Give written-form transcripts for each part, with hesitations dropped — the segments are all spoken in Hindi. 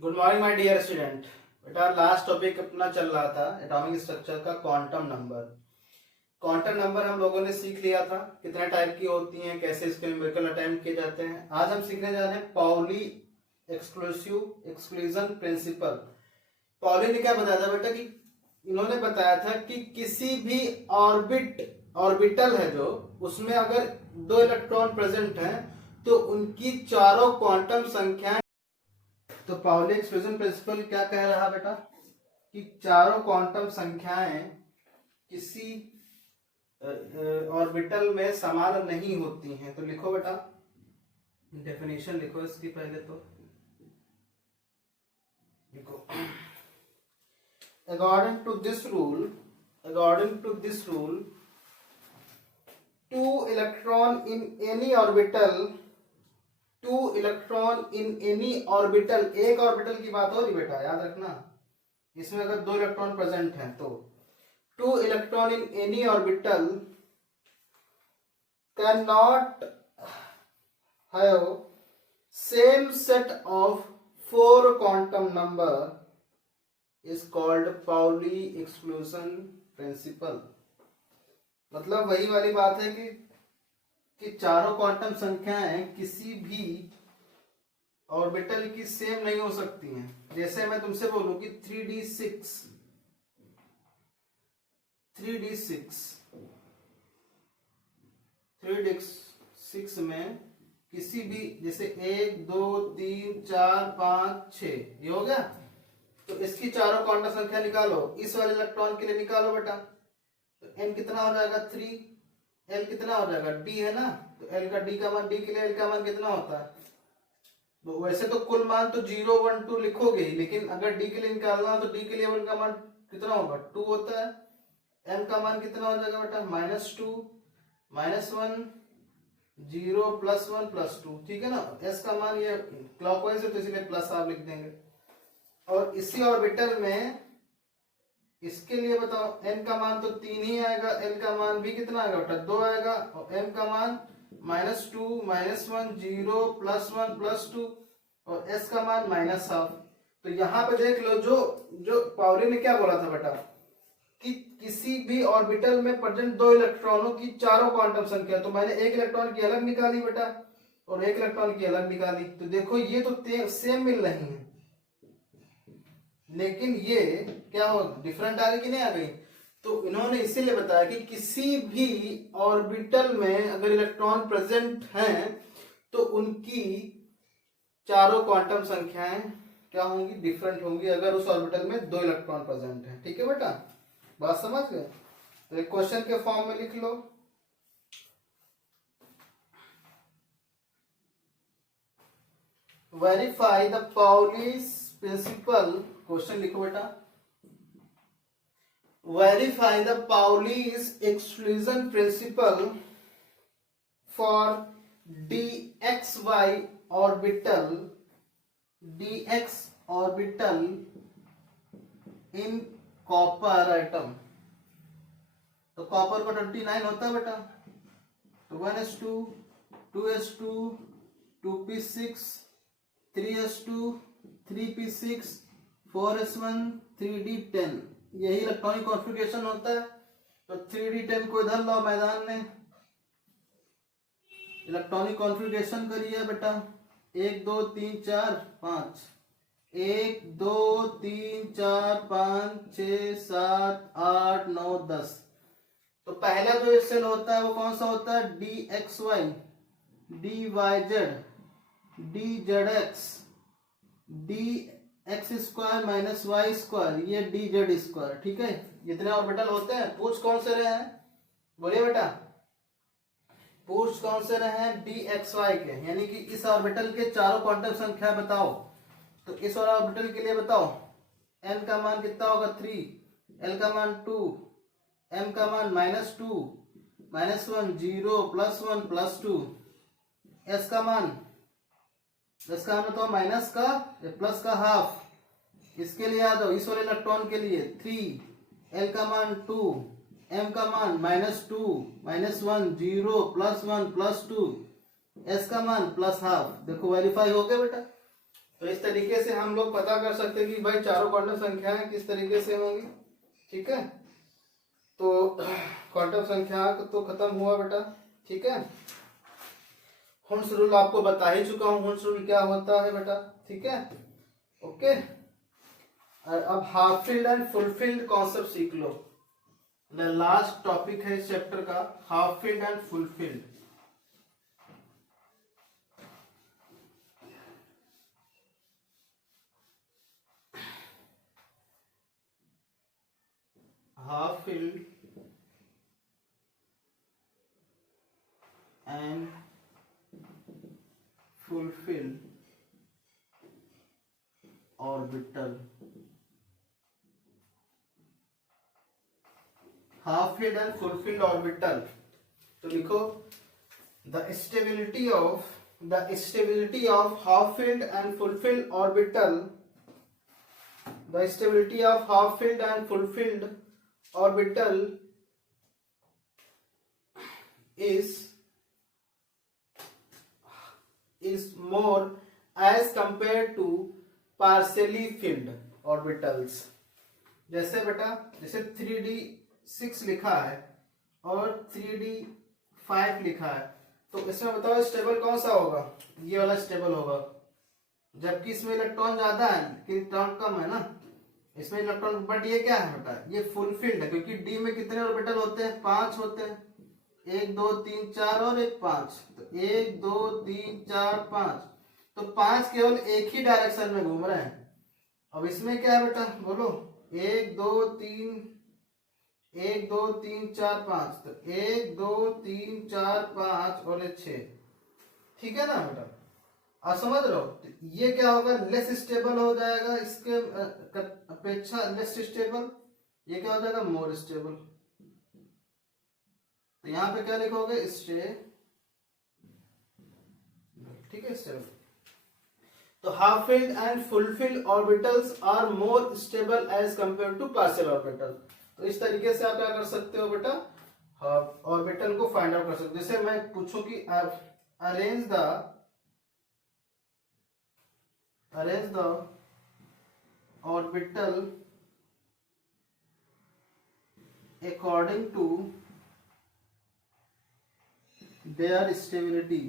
Good morning my dear student. बेटा लास्ट टॉपिक अपना चल रहा था एटॉमिक स्ट्रक्चर का क्वांटम नंबर। क्वांटम नंबर हम लोगों ने सीख लिया था कितने टाइप की होती हैं, कैसे इसके न्यूमेरिकल अटेम्प्ट किए जाते हैं। आज हम सीखने जा रहे हैं पाउली एक्सक्लूजन प्रिंसिपल। पाउली ने क्या बताया था बेटा कि इन्होंने बताया था कि किसी भी ऑर्बिटल है जो उसमें अगर दो इलेक्ट्रॉन प्रेजेंट हैं तो उनकी चारों क्वांटम संख्याएं। तो पाउली एक्सक्लूजन प्रिंसिपल क्या कह रहा बेटा कि चारों क्वांटम संख्याएं किसी ऑर्बिटल में समान नहीं होती हैं। तो लिखो बेटा, डेफिनेशन लिखो इसकी। पहले तो लिखो, according to this rule two electron in any orbital एक ऑर्बिटल की बात हो रही बेटा, याद रखना। इसमें अगर दो इलेक्ट्रॉन प्रेजेंट हैं तो two electron in any orbital can not have same set of four quantum number is called Pauli exclusion principle. मतलब वही वाली बात है कि चारों क्वांटम संख्याएं किसी भी ऑर्बिटल की सेम नहीं हो सकती हैं। जैसे मैं तुमसे बोलूं कि 3d6 में किसी भी, जैसे 1 2 3 4 5 6 ये हो गया। तो इसकी चारों क्वांटम संख्या निकालो। इस वाले इलेक्ट्रॉन के लिए निकालो बेटा। तो n कितना हो जाएगा 3, l कितना हो जाएगा d है ना। तो l का d का मान, d के लिए l का मान कितना होता है। तो वैसे तो कुल मान तो 0 1 2 लिखोगे ही, लेकिन अगर d के लिए निकालना हो तो d के लिए 1 का मान कितना होगा 2 होता है। m का मान कितना हो जाएगा बेटा -2 -1 0 +1 +2, ठीक है ना। s का मान ये क्लॉकवाइज है तो इसीलिए प्लस आप लिख देंगे। और इसी ऑर्बिटल में इसके लिए बताओ n का मान तो 3 ही आएगा, l का मान भी कितना आएगा बेटा 2 आएगा, और m का मान -2 -1 0 +1 +2 और s का मान -12। तो यहाँ पे देख लो, जो पाउली ने क्या बोला था बेटा कि किसी भी ऑर्बिटल में प्रेजेंट दो इलेक्ट्रॉनों की चारों क्वांटम संख्या। तो मैंने एक इलेक्ट्रॉन की अलग निकाली बेटा और एक इलेक्ट्रॉन की अलग निकाली। तो देखो ये तो सेम मिल रही है, लेकिन ये क्या हो डिफरेंट आ गई कि नहीं आ गई। तो इन्होंने इसीलिए बताया कि किसी भी ऑर्बिटल में अगर इलेक्ट्रॉन प्रेजेंट हैं तो उनकी चारों क्वांटम संख्याएं क्या होंगी, डिफरेंट होंगी अगर उस ऑर्बिटल में दो इलेक्ट्रॉन प्रेजेंट हैं। ठीक है बेटा, बात समझ गए। तो एक क्वेश्चन के फॉर्म में लिख लो। Verify the Pauli's principle. Question लिखो बेटा, verify the Pauli's exclusion principle for dxy orbital in copper atom। तो कॉपर का 29 होता है बेटा। तो 1s2 2s2 2p6 3s2 3p6 4s1 3d10 यही इलेक्ट्रॉनिक कॉन्फ़िगरेशन होता है। तो 3d10 को इधर लाओ मैदान में, इलेक्ट्रॉनिक कॉन्फ़िगरेशन करिए बेटा। 1 2 3 4 5 1 2 3 4 5 6 7 8 9 10। तो पहला जो सेल होता है वो कौन सा होता है, dxy dyz dzx dx² - y², ये dz²। ठीक है, जितने ऑर्बिटल होते हैं पूछ कौन से रहे हैं, बोलिए बेटा पूछ कौन से रहे हैं, dxy के। यानी कि इस ऑर्बिटल के चारों क्वांटम संख्या बताओ। तो इस ऑर्बिटल के लिए बताओ n का मान कितना होगा 3, l का मान 2, m का मान -2 -1 0 +1 +2, s का मान तो माइनस का प्लस का हाफ। इसके लिए याद हो, इस वाले इलेक्ट्रॉन के लिए 3, l का मान 2, m का मान -2 -1 0 +1 +2, s का मान +12। देखो वेरीफाई हो गया बेटा। तो इस तरीके से हम लोग पता कर सकते हैं कि भाई चारों क्वांटम संख्याएं किस तरीके से होंगी। ठीक है, तो क्वांटम संख्या तो खत्म हुआ बेटा। ठीक है, हुंस रूल आपको बता ही चुका हूं, हुंस रूल क्या होता है बेटा। ठीक है, ओके। और अब half filled and fulfilled concept सीख लो। लास्ट टॉपिक है इस चैप्टर का, half filled and fulfilled. Half filled and fulfilled orbital. Half filled and fulfilled orbital, तो लिखो the stability of half filled and fulfilled orbital, the stability of half filled and fulfilled orbital is more as compared to partially filled orbitals। जैसे बेटा, जैसे 3d6 लिखा है और 3d5 लिखा है, तो इसमें बताओ स्टेबल कौन सा होगा? ये वाला स्टेबल होगा, जबकि इसमें इलेक्ट्रॉन ज्यादा है, इलेक्ट्रॉन कम है ना इसमें इलेक्ट्रॉन। बट ये क्या है बेटा, ये फुलफिल्ड है, क्योंकि डी में कितने ऑर्बिटल होते हैं? 5 होते हैं, 1 2 3 4 और एक 5, तो 1 2 3 4 5, तो 5 केवल एक ही डायरेक्शन में घूम रहे हैं। अब इसमें क्या है बेटा, बोलो? 1 2 3 1 2 3 4 5, तो 1 2 3 4 5 और 6। ठीक है ना बेटा, आप समझ रहे हो? ये क्या होगा, लेस स्टेबल हो जाएगा, इसके अपेक्षा लेस स्टेबल। ये क्या हो जाएगा, मोर स्टेबल। तो यहाँ पे क्या लिखोगे, ठीक है, स्टेबल। तो half filled and full filled orbitals are more stable as compare to partial orbital. तो इस तरीके से आप क्या कर सकते हो बेटा, ऑर्बिटल को फाइंड आउट कर सकते हो। जैसे मैं पूछूं कि arrange the orbital according to their stability,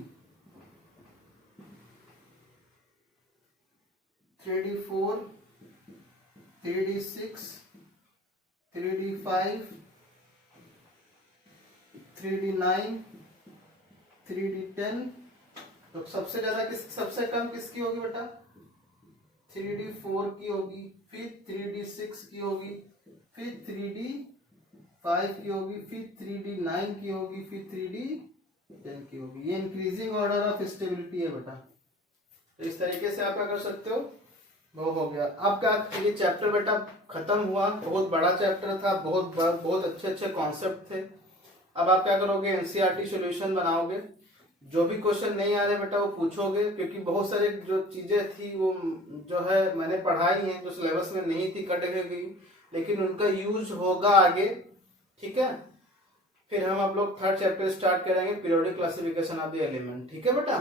3d4 3d6 3d5 3d9 3d10, तो सबसे ज्यादा सबसे कम किसकी होगी बेटा? 3d4 की होगी, फिर 3d6 की होगी, फिर 3d5 की होगी, फिर 3d9 की होगी, फिर 3d10 की होगी। ये इंक्रीजिंग ऑर्डर ऑफ स्टेबिलिटी है बेटा। तो इस तरीके से आप क्या कर सकते हो, वो हो गया। अब क्या, ये चैप्टर बेटा खत्म हुआ। बहुत बड़ा चैप्टर था, बहुत अच्छे कॉन्सेप्ट थे। अब आप क्या करोगे, एनसीईआरटी सॉल्यूशन बनाओगे। जो भी क्वेश्चन नहीं आ रहे बेटा वो पूछोगे, क्योंकि बहुत सारे जो चीजें थी वो जो है मैंने पढ़ाई हैं, जो सिलेबस में नहीं थी, कट गई, लेकिन उनका यूज होगा आगे। ठीक है, फिर हम आप लोग थर्ड चैप्टर स्टार्ट करेंगे, periodic classification of the element. ठीक है बेटा,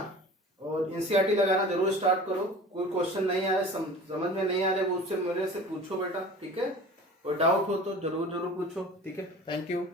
और एनसीईआरटी लगाना जरूर स्टार्ट करो। कोई क्वेश्चन नहीं आ रहे, समझ में नहीं आ रहे, वो उससे मेरे से पूछो बेटा। ठीक है, कोई डाउट हो तो जरूर पूछो। ठीक है, थैंक यू।